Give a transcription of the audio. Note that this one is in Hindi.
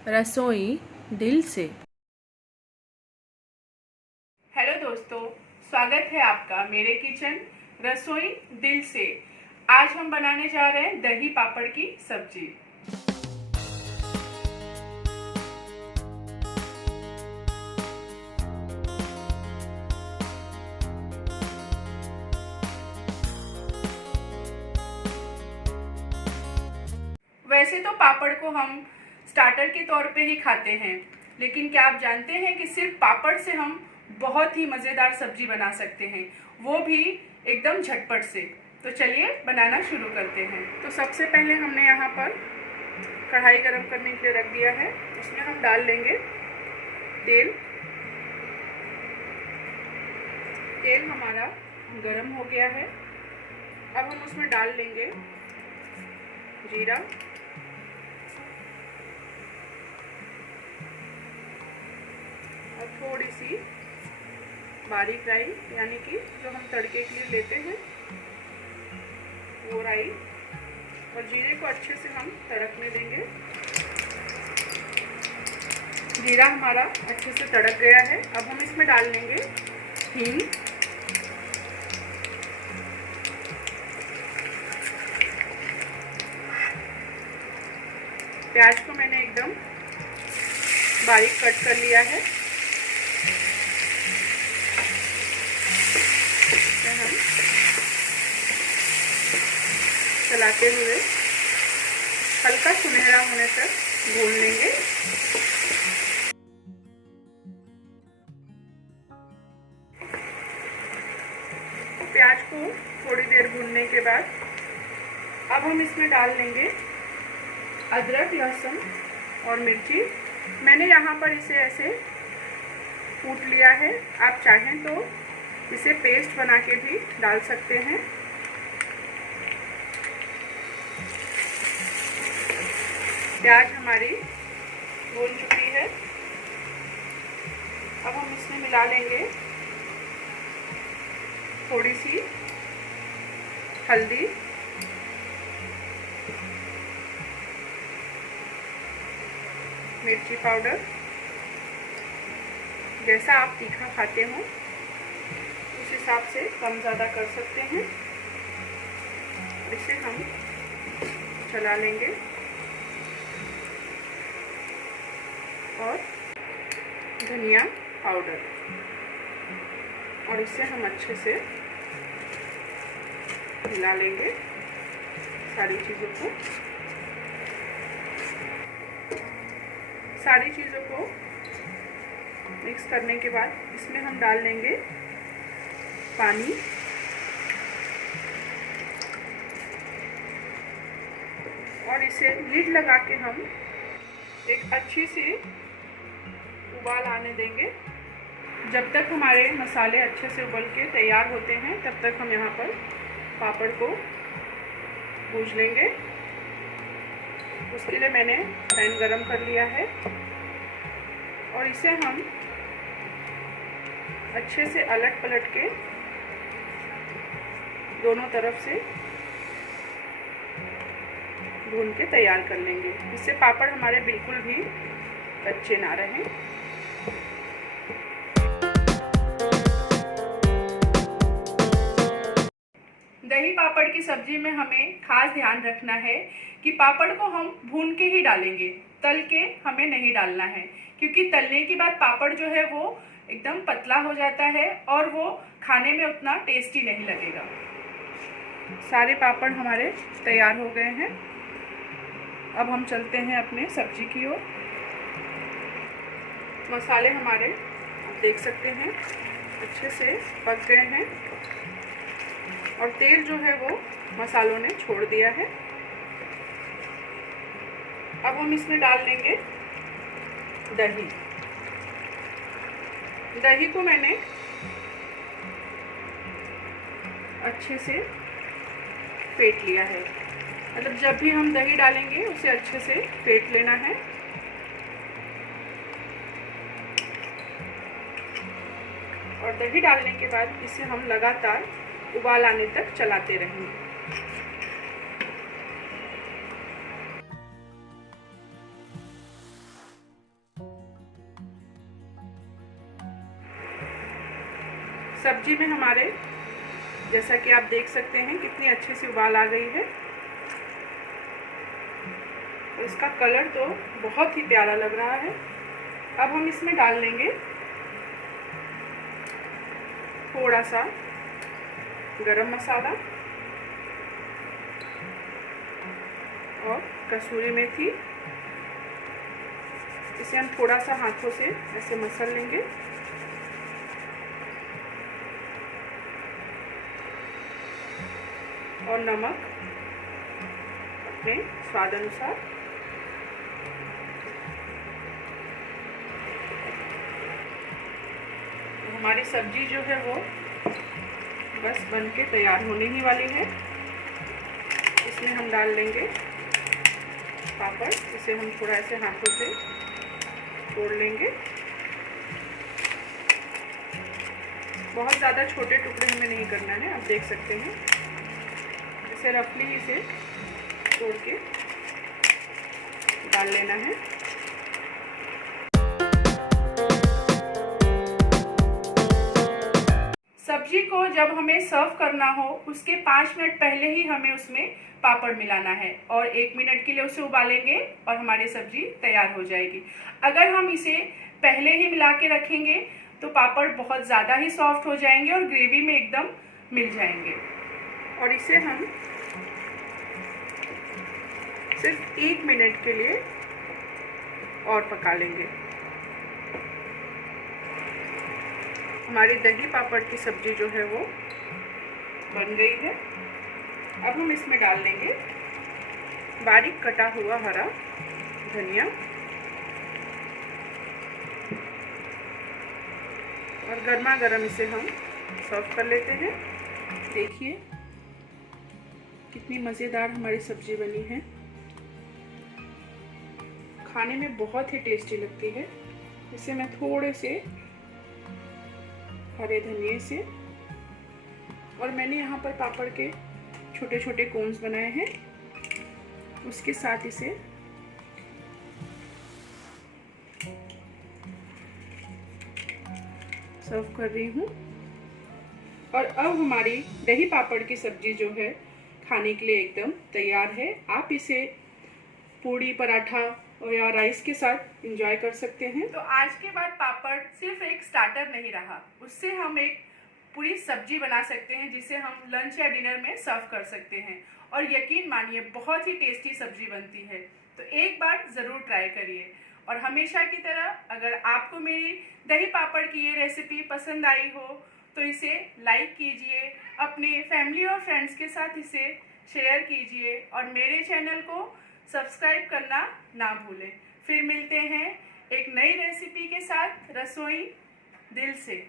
रसोई दिल से। हेलो दोस्तों, स्वागत है आपका मेरे किचन रसोई दिल से। आज हम बनाने जा रहे हैं दही पापड़ की सब्जी। वैसे तो पापड़ को हम स्टार्टर के तौर पे ही खाते हैं, लेकिन क्या आप जानते हैं कि सिर्फ पापड़ से हम बहुत ही मज़ेदार सब्जी बना सकते हैं, वो भी एकदम झटपट से। तो चलिए बनाना शुरू करते हैं। तो सबसे पहले हमने यहाँ पर कढ़ाई गरम करने के लिए रख दिया है। उसमें हम डाल लेंगे तेल। तेल हमारा गरम हो गया है। अब हम उसमें डाल लेंगे जीरा, और थोड़ी सी बारीक राई, यानी कि जो हम तड़के के लिए लेते हैं वो राई, और जीरे को अच्छे से हम तड़कने देंगे। जीरा हमारा अच्छे से तड़क गया है। अब हम इसमें डाल लेंगे हींग, प्याज को मैंने एकदम बारीक कट कर लिया है। इसे हम चलाते हुए हल्का सुनहरा होने तक भून लेंगे। प्याज को थोड़ी देर भूनने के बाद अब हम इसमें डाल लेंगे अदरक, लहसुन और मिर्ची। मैंने यहाँ पर इसे ऐसे कूट लिया है। आप चाहें तो इसे पेस्ट बना के भी डाल सकते हैं। प्याज हमारी भून चुकी है। अब हम इसमें मिला लेंगे थोड़ी सी हल्दी, मिर्ची पाउडर, जैसा आप तीखा खाते हो उस हिसाब से कम ज़्यादा कर सकते हैं। इसे हम चला लेंगे और धनिया पाउडर, और इसे हम अच्छे से मिला लेंगे सारी चीज़ों को। सारी चीज़ों को मिक्स करने के बाद इसमें हम डाल लेंगे पानी, और इसे लीड लगा के हम एक अच्छी सी उबाल आने देंगे। जब तक हमारे मसाले अच्छे से उबल के तैयार होते हैं तब तक हम यहाँ पर पापड़ को भून लेंगे। उसके लिए मैंने पैन गरम कर लिया है, और इसे हम अच्छे से अलट पलट के दोनों तरफ से भून के तैयार कर लेंगे। इससे पापड़ हमारे बिल्कुल भी कच्चे ना रहें। दही पापड़ की सब्जी में हमें खास ध्यान रखना है कि पापड़ को हम भून के ही डालेंगे, तल के हमें नहीं डालना है, क्योंकि तलने के बाद पापड़ जो है वो एकदम पतला हो जाता है और वो खाने में उतना टेस्टी नहीं लगेगा। सारे पापड़ हमारे तैयार हो गए हैं। अब हम चलते हैं अपने सब्जी की ओर। मसाले हमारे आप देख सकते हैं अच्छे से पक गए हैं, और तेल जो है वो मसालों ने छोड़ दिया है। अब हम इसमें डाल लेंगे दही। दही को मैंने अच्छे से फेंट लिया है। मतलब जब भी हम दही डालेंगे उसे अच्छे से फेंट लेना है। और दही डालने के बाद इसे हम लगातार उबाल आने तक चलाते रहेंगे। सब्जी में हमारे जैसा कि आप देख सकते हैं कितनी अच्छे से उबाल आ गई है। इसका कलर तो बहुत ही प्यारा लग रहा है। अब हम इसमें डाल लेंगे थोड़ा सा गरम मसाला और कसूरी मेथी। इसे हम थोड़ा सा हाथों से ऐसे मसल लेंगे। और नमक अपने स्वाद अनुसार। हमारी सब्जी जो है वो बस बनके तैयार होने ही वाली है। इसमें हम डाल लेंगे पापड़। इसे हम थोड़ा ऐसे हाथों से तोड़ लेंगे। बहुत ज़्यादा छोटे टुकड़े हमें नहीं करना है, आप देख सकते हैं। इसे रफली इसे तोड़ के डाल लेना है। सब्जी को जब हमें सर्व करना हो उसके 5 मिनट पहले ही हमें उसमें पापड़ मिलाना है और 1 मिनट के लिए उसे उबालेंगे और हमारी सब्जी तैयार हो जाएगी। अगर हम इसे पहले ही मिला के रखेंगे तो पापड़ बहुत ज़्यादा ही सॉफ्ट हो जाएंगे और ग्रेवी में एकदम मिल जाएंगे। और इसे हम सिर्फ 1 मिनट के लिए और पका लेंगे। हमारी दही पापड़ की सब्जी जो है वो बन गई है। अब हम इसमें डाल लेंगे बारीक कटा हुआ हरा धनिया और गर्मा गर्म इसे हम सर्व कर लेते हैं। देखिए कितनी मज़ेदार हमारी सब्जी बनी है। खाने में बहुत ही टेस्टी लगती है। इसे मैं थोड़े से हरे धनिए से और मैंने यहाँ पर पापड़ के छोटे छोटे कोन्स बनाए हैं, उसके साथ इसे सर्व कर रही हूँ। और अब हमारी दही पापड़ की सब्जी जो है खाने के लिए एकदम तैयार है। आप इसे पूड़ी, पराठा और या राइस के साथ एंजॉय कर सकते हैं। तो आज के बाद पापड़ सिर्फ एक स्टार्टर नहीं रहा, उससे हम एक पूरी सब्जी बना सकते हैं जिसे हम लंच या डिनर में सर्व कर सकते हैं। और यकीन मानिए बहुत ही टेस्टी सब्जी बनती है। तो एक बार ज़रूर ट्राई करिए। और हमेशा की तरह अगर आपको मेरी दही पापड़ की ये रेसिपी पसंद आई हो तो इसे लाइक कीजिए, अपने फैमिली और फ्रेंड्स के साथ इसे शेयर कीजिए और मेरे चैनल को सब्सक्राइब करना ना भूलें। फिर मिलते हैं एक नई रेसिपी के साथ रसोई दिल से।